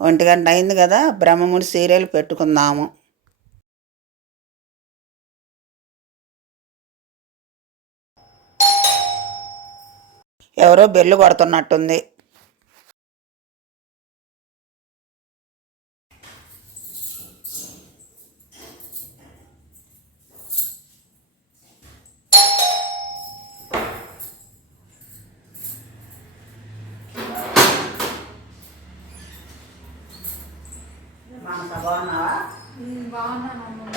1 గంట అయింది కదా, బ్రహ్మముడి సీరియల్ పెట్టుకుందాము. ఎవరో బెల్లు కొడుతున్నట్టుంది. బాగున్నావా? బాగున్నానమ్మా.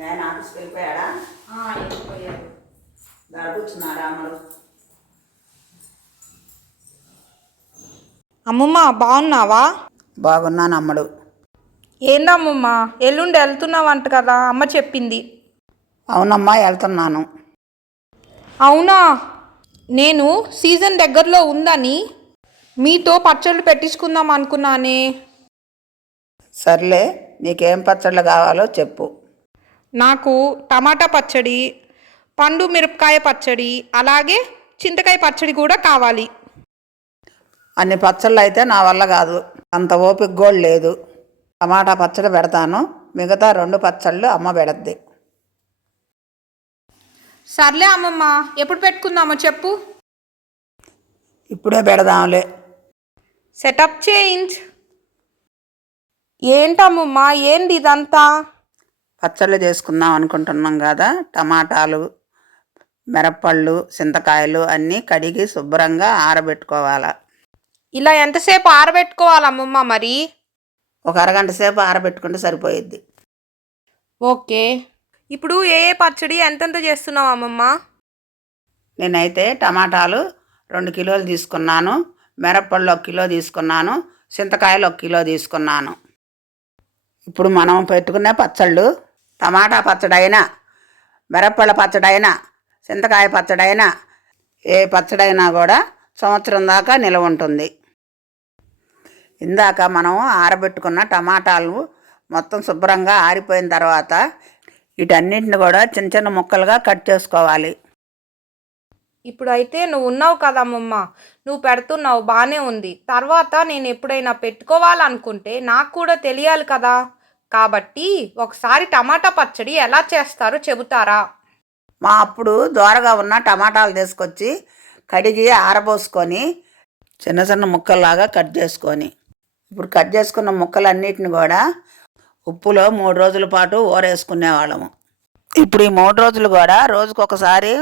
నేను ఆఫీస్కి వెళ్ళిపోయాడా? వెళ్ళిపోయాడు. కూర్చున్నారా అమ్మడు? అమ్మమ్మ బాగున్నావా? బాగున్నాను అమ్మడు. ఏందమ్మమ్మ ఎల్లుండి వెళ్తున్నావంట కదా, అమ్మ చెప్పింది. అవునమ్మా, వెళ్తున్నాను. అవునా? నేను సీజన్ దగ్గరలో ఉందని మీతో పచ్చళ్ళు పెట్టించుకుందాం అనుకున్నానే. సర్లే, నీకేం పచ్చళ్ళు కావాలో చెప్పు. నాకు టమాటా పచ్చడి, పండు మిరపకాయ పచ్చడి, అలాగే చింతకాయ పచ్చడి కూడా కావాలి. అన్ని పచ్చళ్ళు అయితే నా వల్ల కాదు, అంత ఓపిక కూడా లేదు. టమాటా పచ్చడి పెడతాను, మిగతా 2 పచ్చళ్ళు అమ్మ పెడద్ది. సర్లే అమ్మమ్మ, ఎప్పుడు పెట్టుకుందామో చెప్పు. ఇప్పుడే పెడదాంలే. Setup change. ఏంటమ్మమ్మ, ఏంది ఇదంతా? పచ్చళ్ళు చేసుకుందాం అనుకుంటున్నాం కదా, టమాటాలు, మిరప్పళ్ళు, చింతకాయలు అన్నీ కడిగి శుభ్రంగా ఆరబెట్టుకోవాలి. ఇలా ఎంతసేపు ఆరబెట్టుకోవాలమ్మమ్మ మరి? ఒక అరగంట సేపు ఆరబెట్టుకుంటే సరిపోయిద్ది. ఓకే. ఇప్పుడు ఏ పచ్చడి ఎంతెంత చేస్తున్నావు అమ్మమ్మ? నేనైతే టమాటాలు 2 కిలోలు తీసుకున్నాను, మిరప్పళ్ళు 1 కిలో తీసుకున్నాను, చింతకాయలు 1 కిలో తీసుకున్నాను. ఇప్పుడు మనం పెట్టుకునే పచ్చళ్ళు టమాటా పచ్చడైనా, మిరప్పళ్ళ పచ్చడైనా, చింతకాయ పచ్చడైనా, ఏ పచ్చడైనా కూడా సంవత్సరం దాకా నిల్వ ఉంటుంది. ఇందాక మనం ఆరబెట్టుకున్న టమాటాలు మొత్తం శుభ్రంగా ఆరిపోయిన తర్వాత వీటన్నిటిని కూడా చిన్న చిన్న ముక్కలుగా కట్ చేసుకోవాలి. ఇప్పుడు అయితే నువ్వు ఉన్నావు కదమ్మమ్మ, నువ్వు పెడుతున్నావు బాగానే ఉంది. తర్వాత నేను ఎప్పుడైనా పెట్టుకోవాలనుకుంటే నాకు కూడా తెలియాలి కదా. కాబట్టి ఒకసారి టమాటా పచ్చడి ఎలా చేస్తారో చెబుతారా? మా అప్పుడు దోరగా ఉన్న టమాటాలు తీసుకొచ్చి కడిగి ఆరబోసుకొని చిన్న చిన్న ముక్కల్లాగా కట్ చేసుకొని, ఇప్పుడు కట్ చేసుకున్న ముక్కలన్నిటిని కూడా ఉప్పులో 3 రోజుల పాటు ఊరేసుకునేవాళ్ళము. ఇప్పుడు ఈ 3 రోజులు కూడా రోజుకొకసారి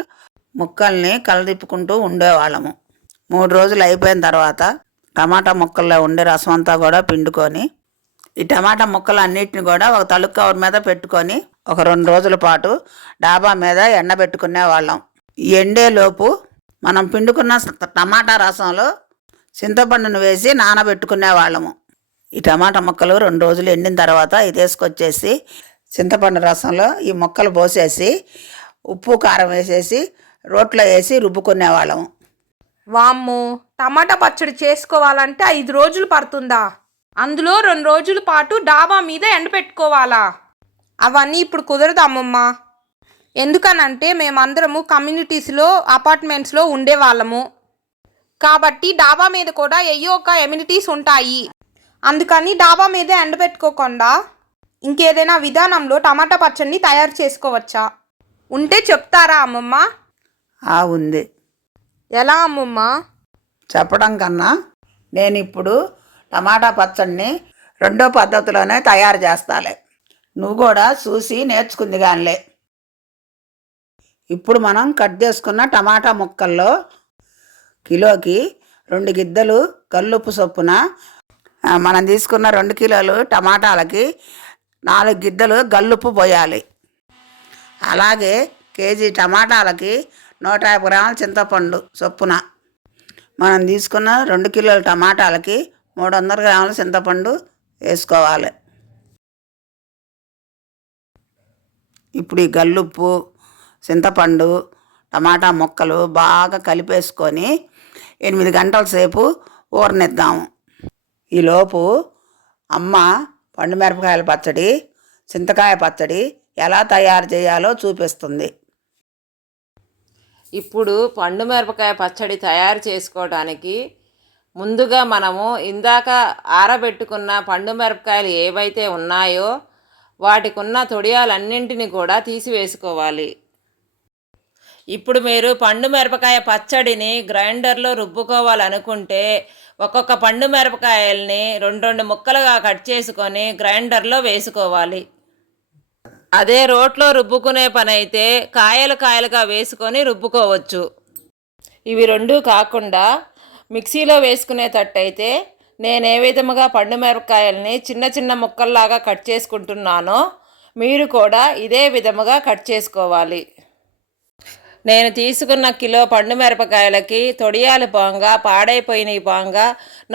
ముక్కల్ని కలదిప్పుకుంటూ ఉండేవాళ్ళము. 3 రోజులు అయిపోయిన తర్వాత టమాటా ముక్కల్లో ఉండే రసం అంతా కూడా పిండుకొని ఈ టమాటా ముక్కలు అన్నిటిని కూడా ఒక తలుపు కవర్ మీద పెట్టుకొని ఒక 2 రోజుల పాటు డాబా మీద ఎండబెట్టుకునేవాళ్ళం. ఈ ఎండేలోపు మనం పిండుకున్న టమాటా రసంలో చింతపండును వేసి నానబెట్టుకునేవాళ్ళము. ఈ టమాటా ముక్కలు 2 రోజులు ఎండిన తర్వాత ఇది తీసుకొచ్చేసి చింతపండు రసంలో ఈ ముక్కలు పోసేసి ఉప్పు కారం వేసేసి రోట్లో వేసి రుబ్బుకునేవాళ్ళము. వామ్మో, టమాటా పచ్చడి చేసుకోవాలంటే 5 రోజులు పడుతుందా? అందులో 2 రోజుల పాటు డాబా మీద ఎండపెట్టుకోవాలా? అవన్నీ ఇప్పుడు కుదరదు అమ్మమ్మ. ఎందుకనంటే మేమందరము కమ్యూనిటీస్లో అపార్ట్మెంట్స్లో ఉండేవాళ్ళము. కాబట్టి డాబా మీద కూడా ఏయో ఒక ఎమ్యూనిటీస్ ఉంటాయి. అందుకని డాబా మీద ఎండబెట్టుకోకుండా ఇంకేదైనా విధానంలో టమాటా పచ్చడిని తయారు చేసుకోవచ్చా? ఉంటే చెప్తారా అమ్మమ్మ? ఉంది. ఎలా అమ్మమ్మ? చెప్పడం కన్నా నేను ఇప్పుడు టమాటా పచ్చడిని 2వ పద్ధతిలోనే తయారు చేస్తాలే. నువ్వు కూడా చూసి నేర్చుకుంది కానిలే. ఇప్పుడు మనం కట్ చేసుకున్న టమాటా ముక్కల్లో కిలోకి 2 గిద్దలు కల్లుప్పు చొప్పున, మనం తీసుకున్న 2 కిలోలు టమాటాలకి 4 గిద్దలు గల్లుప్పు పోయాలి. అలాగే కేజీ టమాటాలకి 150 గ్రాముల చింతపండు చొప్పున, మనం తీసుకున్న 2 కిలోల టమాటాలకి 300 గ్రాముల చింతపండు వేసుకోవాలి. ఇప్పుడు ఈ గల్లుప్పు, చింతపండు, టమాటా ముక్కలు బాగా కలిపేసుకొని 8 గంటల సేపు ఊరనిద్దాము. ఈలోపు అమ్మ పండుమిరపకాయల పచ్చడి, చింతకాయ పచ్చడి ఎలా తయారు చేయాలో చూపిస్తుంది. ఇప్పుడు పండు మిరపకాయ పచ్చడి తయారు చేసుకోవడానికి ముందుగా మనము ఇందాక ఆరబెట్టుకున్న పండు మిరపకాయలు ఏవైతే ఉన్నాయో వాటికి ఉన్న తొడియాలన్నింటినీ కూడా తీసివేసుకోవాలి. ఇప్పుడు మీరు పండు మిరపకాయ పచ్చడిని గ్రైండర్లో రుబ్బుకోవాలనుకుంటే ఒక్కొక్క పండు మిరపకాయల్ని రెండు రెండు ముక్కలుగా కట్ చేసుకొని గ్రైండర్లో వేసుకోవాలి. అదే రోట్లో రుబ్బుకునే పని అయితే కాయలు కాయలుగా వేసుకొని రుబ్బుకోవచ్చు. ఇవి రెండూ కాకుండా మిక్సీలో వేసుకునేటట్టయితే నేను ఏ విధముగా పండు మిరపకాయల్ని చిన్న చిన్న ముక్కల్లాగా కట్ చేసుకుంటున్నానో మీరు కూడా ఇదే విధముగా కట్ చేసుకోవాలి. నేను తీసుకున్న కిలో పండు మిరపకాయలకి తొడియాలు పోంగా పాడైపోయినవి పోంగా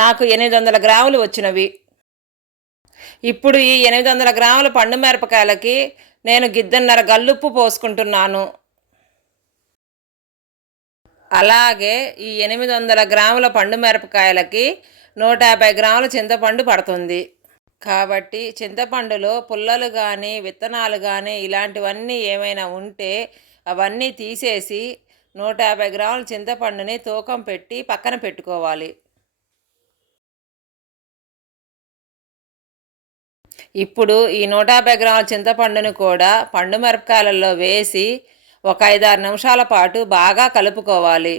నాకు 800 గ్రాములు వచ్చినవి. ఇప్పుడు ఈ 800 గ్రాముల పండు మిరపకాయలకి నేను గిద్దన్నర గల్లుప్పు పోసుకుంటున్నాను. అలాగే ఈ 800 గ్రాముల పండు మిరపకాయలకి 150 గ్రాముల చింతపండు పడుతుంది. కాబట్టి చింతపండులో పుల్లలు కానీ విత్తనాలు కానీ ఇలాంటివన్నీ ఏమైనా ఉంటే అవన్నీ తీసేసి 150 గ్రాముల చింతపండుని తూకం పెట్టి పక్కన పెట్టుకోవాలి. ఇప్పుడు ఈ 150 గ్రాముల చింతపండుని కూడా పండు మిరపకాయలలో వేసి ఒక 5-6 నిమిషాల పాటు బాగా కలుపుకోవాలి.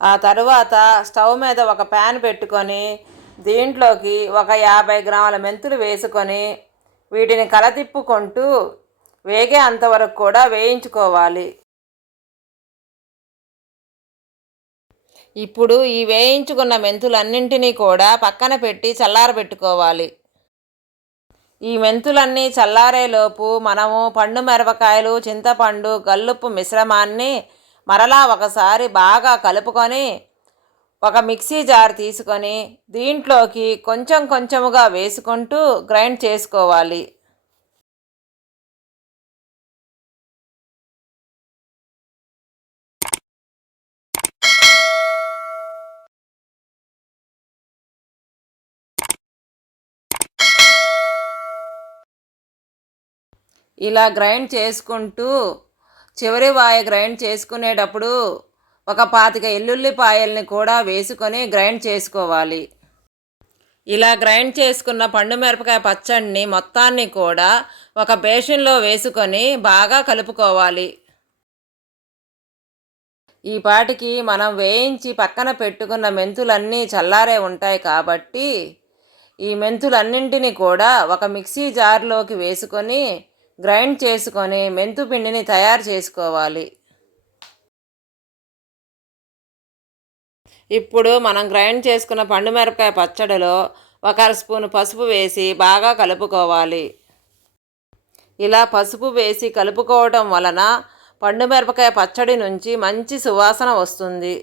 ఆ తరువాత స్టవ్ మీద ఒక ప్యాన్ పెట్టుకొని దీంట్లోకి ఒక 50 గ్రాముల మెంతులు వేసుకొని వీటిని కలతిప్పుకుంటూ వేగే అంతవరకు కూడా వేయించుకోవాలి. ఇప్పుడు ఈ వేయించుకున్న మెంతులన్నింటినీ కూడా పక్కన పెట్టి చల్లారబెట్టుకోవాలి. ఈ మెంతులన్నీ చల్లారేలోపు మనము పండు మిరపకాయలు చింతపండు గల్లుప్పు మిశ్రమాన్ని మరలా ఒకసారి బాగా కలుపుకొని ఒక మిక్సీ జార్ తీసుకొని దీంట్లోకి కొంచెం కొంచెముగా వేసుకుంటూ గ్రైండ్ చేసుకోవాలి. ఇలా గ్రైండ్ చేసుకుంటూ చివరి వాయ గ్రైండ్ చేసుకునేటప్పుడు ఒక 25 ఎల్లుల్లిపాయల్ని కూడా వేసుకొని గ్రైండ్ చేసుకోవాలి. ఇలా గ్రైండ్ చేసుకున్న పండు మిరపకాయ పచ్చడిని మొత్తాన్ని కూడా ఒక బేషన్లో వేసుకొని బాగా కలుపుకోవాలి. ఈ పాటికి మనం వేయించి పక్కన పెట్టుకున్న మెంతులన్నీ చల్లారే ఉంటాయి కాబట్టి ఈ మెంతులన్నింటినీ కూడా ఒక మిక్సీ జార్లోకి వేసుకొని గ్రైండ్ చేసుకొని మెంతు పిండిని తయారు చేసుకోవాలి. ఇప్పుడు మనం గ్రైండ్ చేసుకున్న పండు మిరపకాయ పచ్చడిలో 1 స్పూను పసుపు వేసి బాగా కలుపుకోవాలి. ఇలా పసుపు వేసి కలుపుకోవడం వలన పండు మిరపకాయ పచ్చడి నుంచి మంచి సువాసన వస్తుంది.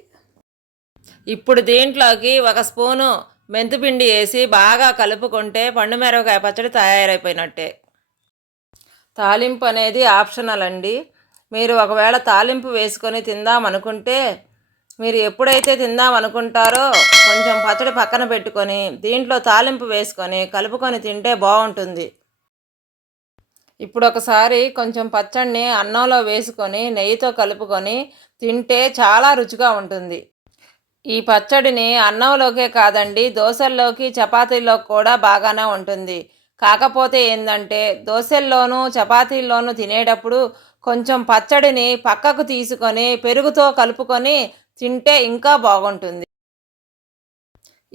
ఇప్పుడు దీంట్లోకి 1 స్పూను మెంతిపిండి వేసి బాగా కలుపుకుంటే పండు మిరపకాయ పచ్చడి తయారైపోయినట్టే. తాలింపు అనేది ఆప్షనల్ అండి. మీరు ఒకవేళ తాలింపు వేసుకొని తిందామనుకుంటే మీరు ఎప్పుడైతే తిందామనుకుంటారో కొంచెం పచ్చడి పక్కన పెట్టుకొని దీంట్లో తాలింపు వేసుకొని కలుపుకొని తింటే బాగుంటుంది. ఇప్పుడు ఒకసారి కొంచెం పచ్చడిని అన్నంలో వేసుకొని నెయ్యితో కలుపుకొని తింటే చాలా రుచిగా ఉంటుంది. ఈ పచ్చడిని అన్నంలోకే కాదండి దోశల్లోకి చపాతీల్లోకి కూడా బాగానే ఉంటుంది. కాకపోతే ఏంటంటే దోశల్లోనూ చపాతీల్లోనూ తినేటప్పుడు కొంచెం పచ్చడిని పక్కకు తీసుకొని పెరుగుతో కలుపుకొని తింటే ఇంకా బాగుంటుంది.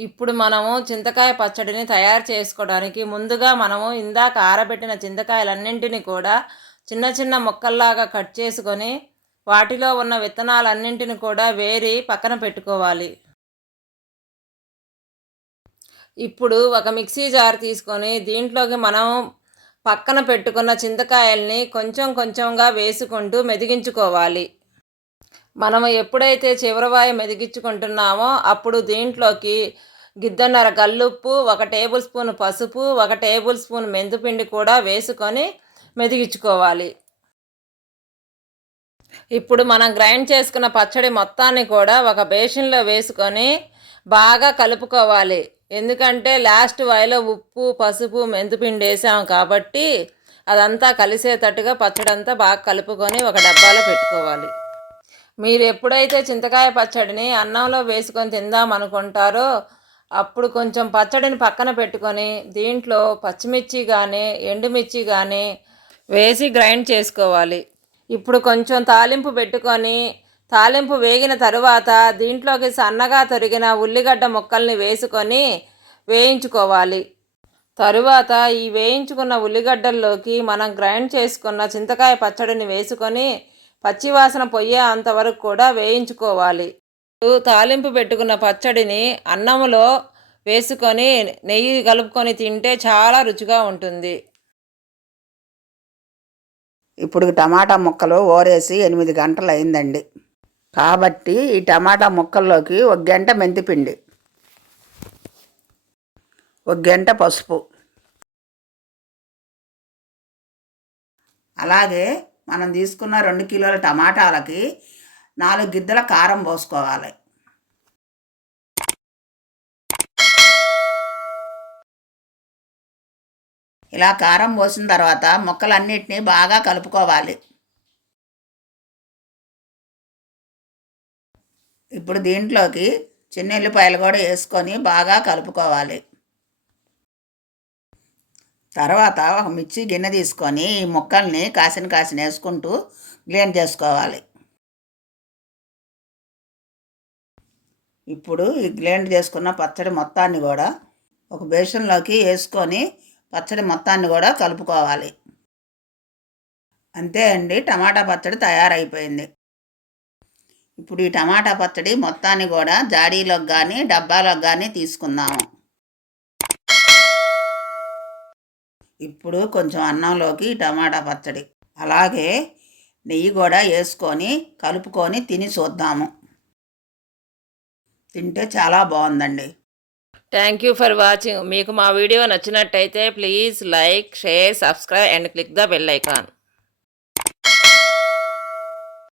ఇప్పుడు మనము చింతకాయ పచ్చడిని తయారు చేసుకోవడానికి ముందుగా మనము ఇందాక ఆరబెట్టిన చింతకాయలన్నింటినీ కూడా చిన్న చిన్న ముక్కల్లాగా కట్ చేసుకొని వాటిలో ఉన్న విత్తనాలన్నింటిని కూడా వేరి పక్కన పెట్టుకోవాలి. ఇప్పుడు ఒక మిక్సీ జార్ తీసుకొని దీంట్లోకి మనం పక్కన పెట్టుకున్న చింతకాయల్ని కొంచెం కొంచెంగా వేసుకుంటూ మెదిగించుకోవాలి. మనము ఎప్పుడైతే చివరివాయ మెదిగించుకుంటున్నామో అప్పుడు దీంట్లోకి గిద్దన్నర గల్లుప్పు 1 టేబుల్ స్పూన్ పసుపు 1 టేబుల్ స్పూన్ మెంతిపిండి కూడా వేసుకొని మెదిగించుకోవాలి. ఇప్పుడు మనం గ్రైండ్ చేసుకున్న పచ్చడి మొత్తాన్ని కూడా ఒక బేషన్లో వేసుకొని బాగా కలుపుకోవాలి. ఎందుకంటే లాస్ట్ వాయిలో ఉప్పు పసుపు మెంతిపిండి వేసాం కాబట్టి అదంతా కలిసేటట్టుగా పచ్చడంతా బాగా కలుపుకొని ఒక డబ్బాలో పెట్టుకోవాలి. మీరు ఎప్పుడైతే చింతకాయ పచ్చడిని అన్నంలో వేసుకొని తిందాం అనుకుంటారో అప్పుడు కొంచెం పచ్చడిని పక్కన పెట్టుకొని దీంట్లో పచ్చిమిర్చి కానీ ఎండుమిర్చి కానీ వేసి గ్రైండ్ చేసుకోవాలి. ఇప్పుడు కొంచెం తాలింపు పెట్టుకొని తాలింపు వేగిన తరువాత దీంట్లోకి సన్నగా తరిగిన ఉల్లిగడ్డ ముక్కల్ని వేసుకొని వేయించుకోవాలి. తరువాత ఈ వేయించుకున్న ఉల్లిగడ్డల్లోకి మనం గ్రైండ్ చేసుకున్న చింతకాయ పచ్చడిని వేసుకొని పచ్చివాసన పోయే అంతవరకు కూడా వేయించుకోవాలి. తాలింపు పెట్టుకున్న పచ్చడిని అన్నంలో వేసుకొని నెయ్యి కలుపుకొని తింటే చాలా రుచిగా ఉంటుంది. ఇప్పుడు టమాటా ముక్కలు ఓరేసి 8 గంటలు అయిందండి. కాబట్టి ఈ టమాటా ముక్కల్లోకి 1 గంట మెంతిపిండి, 1 గంట పసుపు, అలాగే మనం తీసుకున్న 2 కిలోల టమాటాలకి 4 గిద్దల కారం పోసుకోవాలి. ఇలా కారం పోసిన తర్వాత ముక్కలన్నిటినీ బాగా కలుపుకోవాలి. ఇప్పుడు దీంట్లోకి చిన్న ఎల్లిపాయలు కూడా వేసుకొని బాగా కలుపుకోవాలి. తర్వాత ఒక మిర్చి గిన్నె తీసుకొని ఈ ముక్కల్ని కాసిన వేసుకుంటూ గ్రైండ్ చేసుకోవాలి. ఇప్పుడు ఈ గ్రైండ్ చేసుకున్న పచ్చడి మొత్తాన్ని కూడా ఒక బేషన్లోకి వేసుకొని పచ్చడి మొత్తాన్ని కూడా కలుపుకోవాలి. అంతే అండి, టమాటా పచ్చడి తయారైపోయింది. ఇప్పుడు ఈ టమాటా పచ్చడి మొత్తాన్ని కూడా జాడీలోకి కానీ డబ్బాలోకి కానీ తీసుకుందాము. ఇప్పుడు కొంచెం అన్నంలోకి టమాటా పచ్చడి అలాగే నెయ్యి కూడా వేసుకొని కలుపుకొని తిని చూద్దాము. తింటే చాలా బాగుందండి. Thank you for watching. మీకు మా వీడియో నచ్చినట్టయితే please like, share, subscribe and click the bell icon.